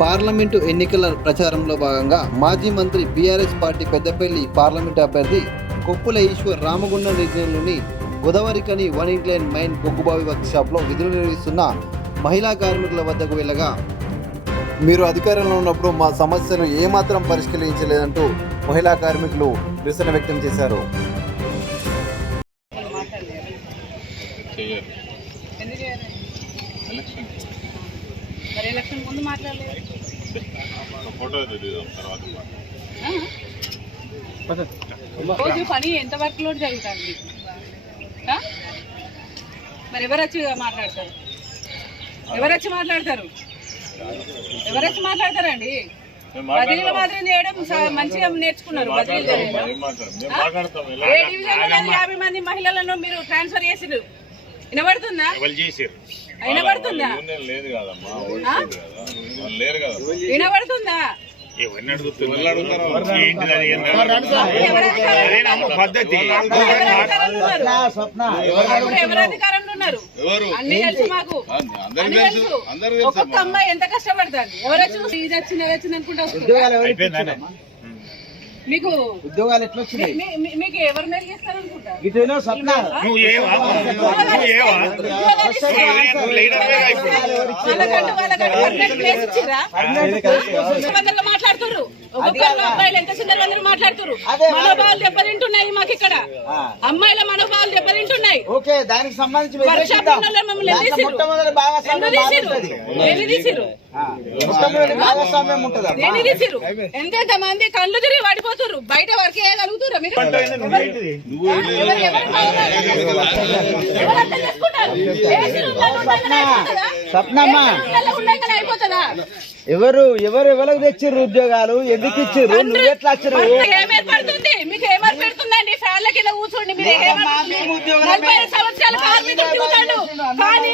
Parliament ఎన్నికల ప్రచారంలో భాగంగా మాజీ మంత్రి బీఆర్ఎస్ పార్టీ పెద్దపల్లి పార్లమెంటు అభ్యర్థి కొప్పుల ఈశ్వర్ రామగుండం రీజియన్లోని గోదావరికని వన్ ఇంక్లైన్ మైన్ బొగ్గుబావి వర్క్షాప్లో విధులు నిర్వహిస్తున్న మహిళా కార్మికుల వద్దకు వెళ్ళగా మీరు అధికారంలో ఉన్నప్పుడు మా సమస్యను ఏమాత్రం పరిష్కరించలేదంటూ మహిళా కార్మికులు నిరసన వ్యక్తం చేశారు. ఎలక్షన్ ముందు మాట్లాడలేదు. రోజు పని ఎంత వర్క్ లోడ్ జరుగుతుంది? మరి ఎవరు వచ్చి మాట్లాడతారు? ఎవరొచ్చి మాట్లాడతారండి? బదిలీల మాత్రం చేయడం మంచిగా నేర్చుకున్నారు. బదిలీలు ఏ డివిజన్ 50 మంది మహిళలను మీరు ట్రాన్స్ఫర్ చేసిరు. వినబడుతుందా? వినబడుతుందా? ఎవరు అధికారంలో ఉన్నారు? అన్ని తెలుసు మాకు, అన్ని తెలుసు. ఒక్కొక్క అమ్మాయి ఎంత కష్టపడుతుంది. ఎవరొచ్చి ఇది వచ్చింది అది వచ్చింది అనుకుంటా. మీకు ఉద్యోగాలు ఎట్లా వచ్చినాయి? మీకు ఎవరు మెరిగిస్తారు అనుకుంటారు? మాట్లాడుతున్నారు. ఒక్కొక్కరు అబ్బాయిలు ఎంత సుందర వందలు మాట్లాడుతున్నారు. మనోభావాలు దెబ్బతింటున్నాయి. మాకు ఇక్కడ అమ్మాయిల మనోభావాలు దెబ్బతింటున్నాయి. దానికి సంబంధించి ఎంతెంత మంది కళ్ళు తిరిగి పడిపోతున్నారు. బయట వర్క్ చేయగలుగుతారా మీరు? అయిపోతుందా? ఎవరికి తెచ్చిర్రు ఉద్యోగాలు? ఎందుకు ఇచ్చిర్రు? నువ్వు ఎట్లా వచ్చినావు? ఏమేర్పడుతుంది? మీకు ఏమేర్పెడుతుందండి? ఫ్యాన్ల కింద కూర్చోండి. మీరు 40 సంవత్సరాల కార్మికులు తిరుగుతాడు. కానీ